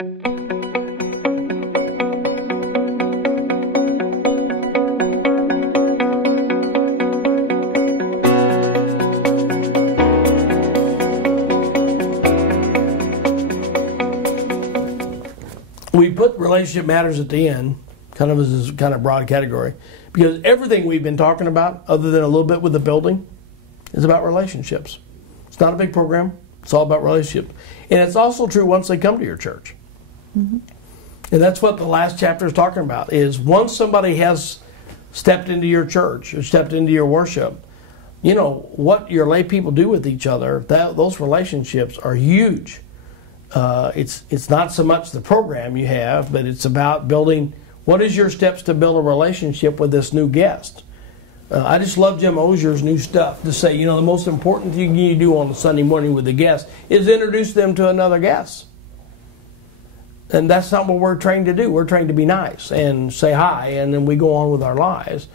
We put relationship matters at the end, kind of as a kind of broad category, because everything we've been talking about, other than a little bit with the building, is about relationships. It's not a big program. It's all about relationships. And it's also true once they come to your church. Mm-hmm. And that's what the last chapter is talking about, is once somebody has stepped into your church or stepped into your worship, you know, what your lay people do with each other, those relationships are huge. It's not so much the program you have, but it's about building, what is your steps to build a relationship with this new guest? I just love Jim Ozier's new stuff to say, you know, the most important thing you do on a Sunday morning with a guest is introduce them to another guest. And that's not what we're trained to do. We're trained to be nice and say hi, and then we go on with our lives.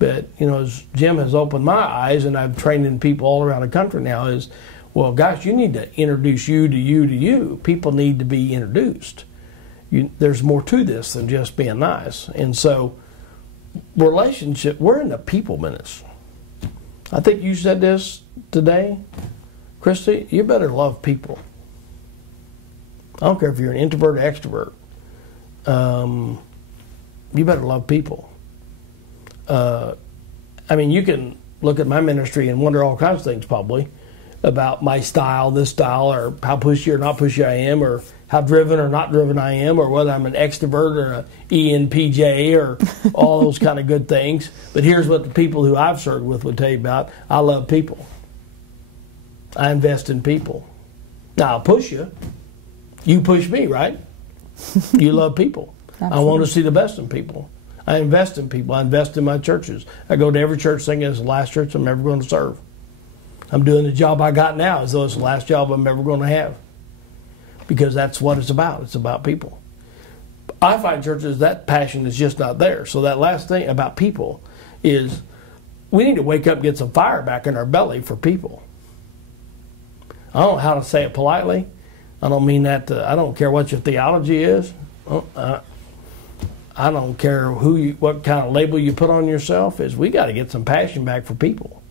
But, you know, as Jim has opened my eyes, and I've trained in people all around the country now, is, well, gosh, you need to introduce you to you to you. People need to be introduced. There's more to this than just being nice. And so, relationship, we're in the people business. I think you said this today, Christy, you better love people. I don't care if you're an introvert or extrovert. You better love people. I mean, you can look at my ministry and wonder all kinds of things probably about my style, this style, or how pushy or not pushy I am, or how driven or not driven I am, or whether I'm an extrovert or an ENPJ, or all those kind of good things. But here's what the people who I've served with would tell you about. I love people. I invest in people. Now, I'll push you. You push me, right? You love people. Absolutely. I want to see the best in people. I invest in people. I invest in my churches. I go to every church thinking it's the last church I'm ever going to serve. I'm doing the job I got now as though it's the last job I'm ever going to have. Because that's what it's about. It's about people. I find churches, that passion is just not there. So that last thing about people is we need to wake up and get some fire back in our belly for people. I don't know how to say it politely. I don't mean that I don't care what your theology is. I don't care what kind of label you put on yourself. Is we got to get some passion back for people.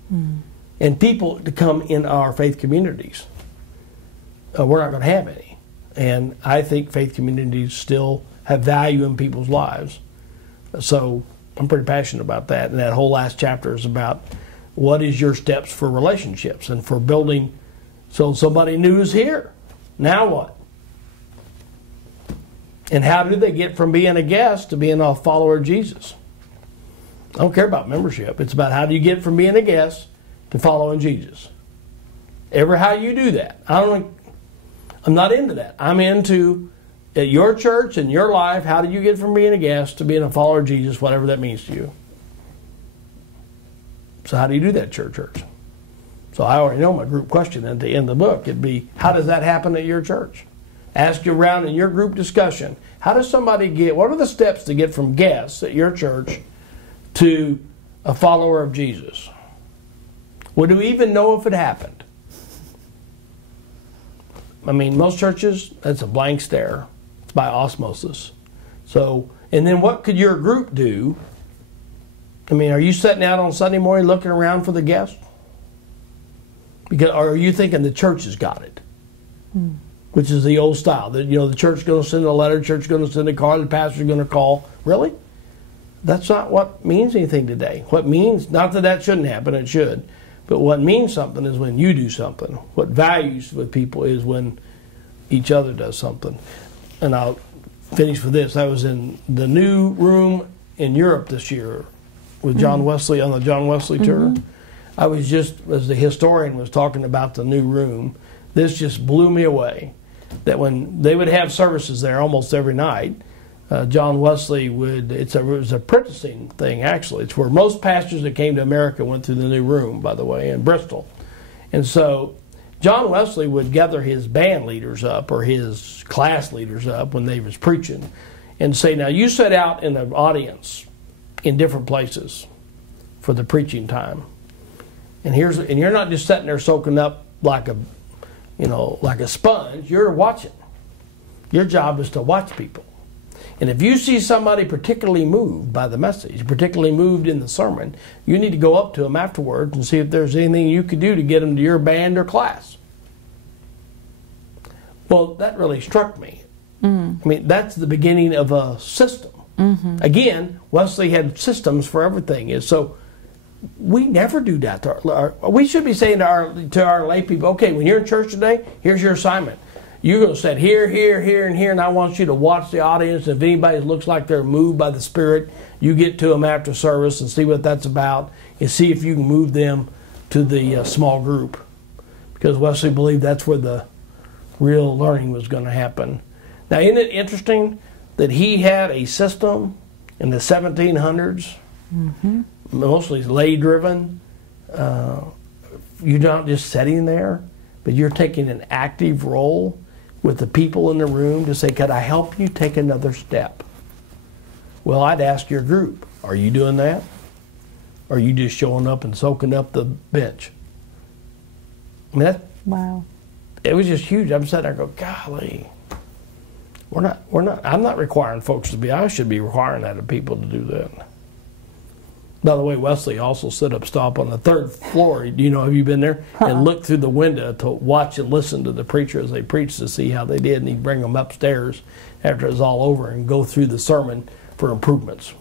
And people to come in our faith communities. We're not going to have any. And I think faith communities still have value in people's lives. So I'm pretty passionate about that. And that whole last chapter is about what is your steps for relationships and for building. So somebody new is here. Now what? And how do they get from being a guest to being a follower of Jesus? I don't care about membership. It's about how do you get from being a guest to following Jesus. Ever how you do that. I'm not into that. I'm into, at your church and your life, how do you get from being a guest to being a follower of Jesus, whatever that means to you. So how do you do that, church? So I already know my group question at the end of the book. It'd be, how does that happen at your church? Ask you around in your group discussion, how does somebody what are the steps to get from guests at your church to a follower of Jesus? Would we even know if it happened? I mean, most churches, that's a blank stare. It's by osmosis. So, and then what could your group do? I mean, are you sitting out on Sunday morning looking around for the guests? Or are you thinking the church has got it? Which is the old style. That, the church is going to send a letter, the church is going to send a card, the pastor is going to call. Really? That's not what means anything today. What means, not that shouldn't happen, it should. But what means something is when you do something. What values with people is when each other does something. And I'll finish with this. I was in the new room in Europe this year with John Wesley on the John Wesley tour. I was just, as the historian was talking about the new room, this just blew me away. That when they would have services there almost every night, John Wesley it was a apprenticing thing, actually. It's where most pastors that came to America went through the new room, by the way, in Bristol. And so John Wesley would gather his band leaders up or his class leaders up when they was preaching and say, now you sit out in the audience in different places for the preaching time. And you're not just sitting there soaking up like a sponge. You're watching. Your job is to watch people. And if you see somebody particularly moved by the message, particularly moved in the sermon, you need to go up to them afterwards and see if there's anything you could do to get them to your band or class. Well, that really struck me. I mean, that's the beginning of a system. Again, Wesley had systems for everything. So we never do that. We should be saying to our lay people, okay, when you're in church today, here's your assignment. You're going to sit here, here, here, and here, and I want you to watch the audience. If anybody looks like they're moved by the Spirit, you get to them after service and see what that's about and see if you can move them to the small group. Because Wesley believed that's where the real learning was going to happen. Now, isn't it interesting that he had a system in the 1700s, mostly lay-driven? You're not just sitting there, but you're taking an active role with the people in the room to say, could I help you take another step? Well, I'd ask your group, are you doing that? Or are you just showing up and soaking up the bench? I mean, wow. It was just huge. I'm sitting there going, golly, I'm not requiring folks to be, I should be requiring that of people to do that. By the way, Wesley also set up stop on the third floor. Have you been there? And looked through the window to watch and listen to the preacher as they preached to see how they did. And he'd bring them upstairs after it was all over and go through the sermon for improvements.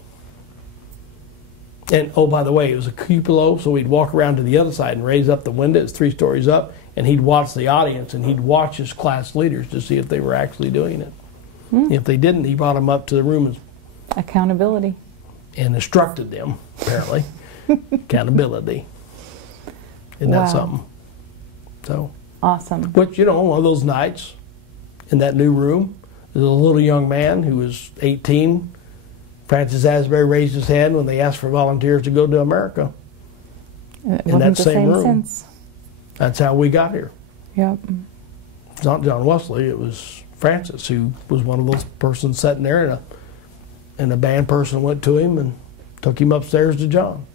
And, oh, by the way, it was a cupola, so he'd walk around to the other side and raise up the window. It's 3 stories up. And he'd watch the audience and he'd watch his class leaders to see if they were actually doing it. If they didn't, he brought them up to the room and accountability. And instructed them, apparently. Accountability. Isn't that something? So awesome. Which, one of those nights in that new room, there's a little young man who was 18. Francis Asbury raised his hand when they asked for volunteers to go to America. In that same room. Since. That's how we got here. Yep. It's not John Wesley, it was Francis, who was one of those persons sitting there, and a band person went to him and took him upstairs to John.